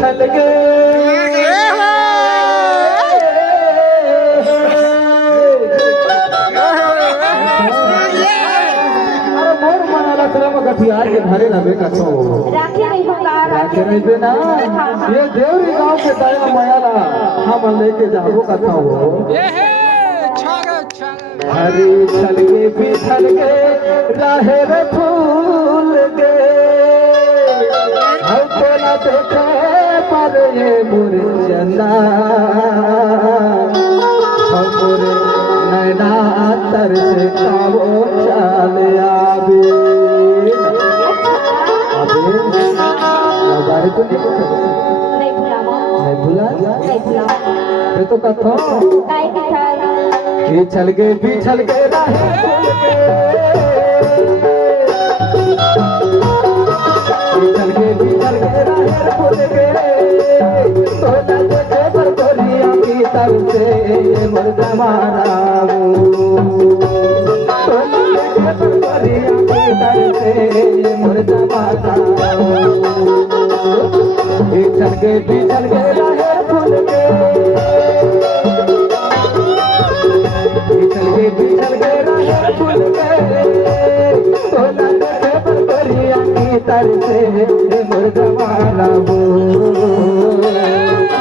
बिछल गे यार के घरे ना बेटा तो राखे नहीं होगा राखे नहीं बेना ये देवरी गांव के दाया मयाला हम लेके जाबो कथा हो हरी छल के बिछल के राहे रे फूल के हम तो ना देखे पर ये मुरझना हमरे नैना तर से कावो चाल आवे बारे तो नहीं भूला मैं तो कथा ये चल गए भी चल गए चल गए भी चल गए भूल गए तो देखे पर गोरिया की तर से मर जमाना तो देखे पर गोरिया की तर से मर जमाना चल गए भी चल गए राहे भूल गए चल गए भी चल गए राहे भूल गए तो ना देखे पर गोरिया की तर से मोर जमाना हो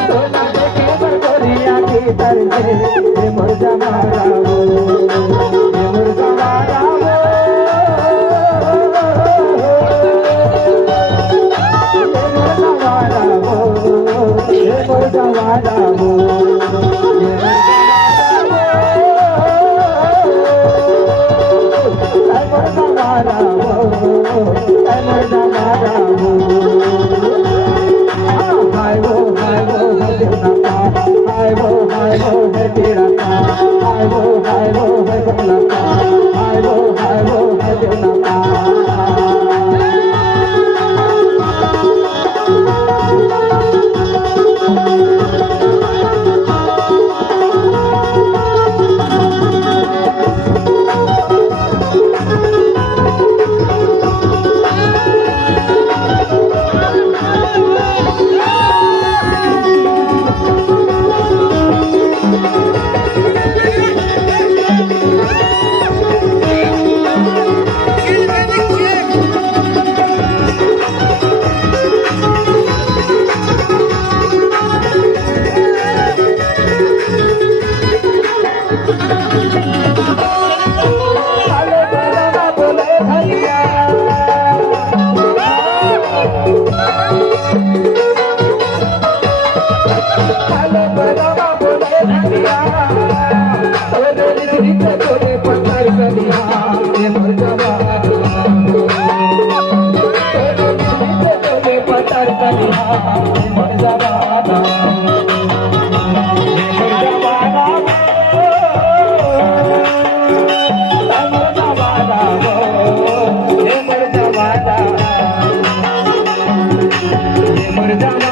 तो ना देखे पर गोरिया की तर से मोर जमाना हो मोर जमाना जवाना हो मर जाना